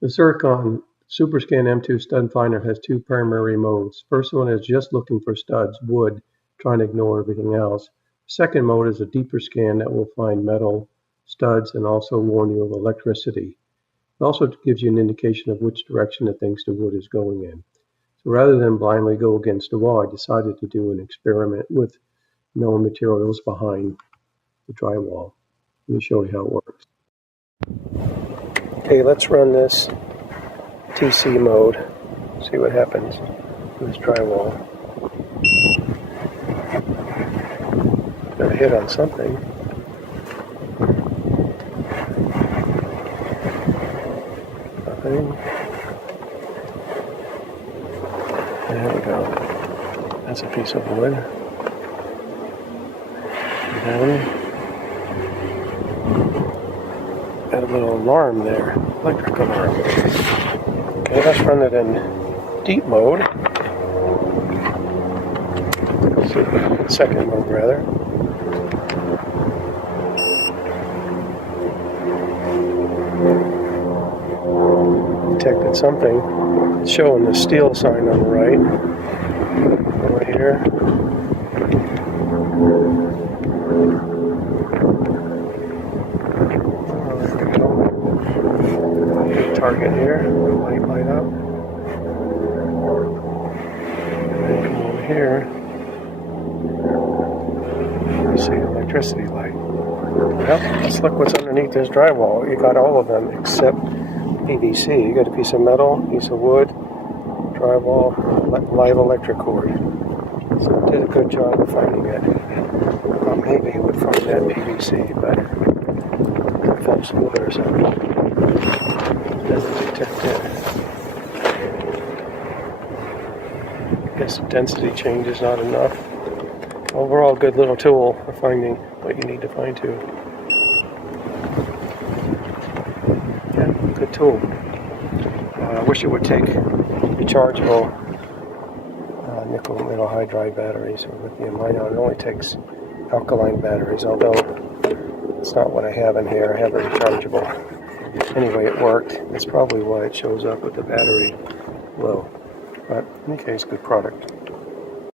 The Zircon SuperScan M2 Stud Finder has two primary modes. First one is just looking for studs, wood, trying to ignore everything else. Second mode is a deeper scan that will find metal, studs, and also warn you of electricity. It also gives you an indication of which direction it thinks the wood is going in. So rather than blindly go against the wall, I decided to do an experiment with known materials behind the drywall. Let me show you how it works. Okay, let's run this TC mode, see what happens to this drywall. Got a hit on something. Nothing. There we go. That's a piece of wood. And then got a little alarm there, electric alarm. Okay, let's run it in deep mode. Second mode, rather. Detected something. It's showing the steel sign on the right. Over here. Target here, light up. And then come over here. You see electricity light. Well, let's look what's underneath this drywall. You got all of them except PVC. You got a piece of metal, piece of wood, drywall, live electric cord. So it did a good job of finding it. Maybe it would find that PVC, but it's false wood or something. Doesn't detect it. I guess density change is not enough. Overall, good little tool for finding what you need to find too. Yeah, good tool. I wish it would take rechargeable nickel metal hydride batteries or lithium ion. It only takes alkaline batteries, although it's not what I have in here. I have a rechargeable. Anyway, it worked. That's probably why it shows up with the battery low. But in any case, good product.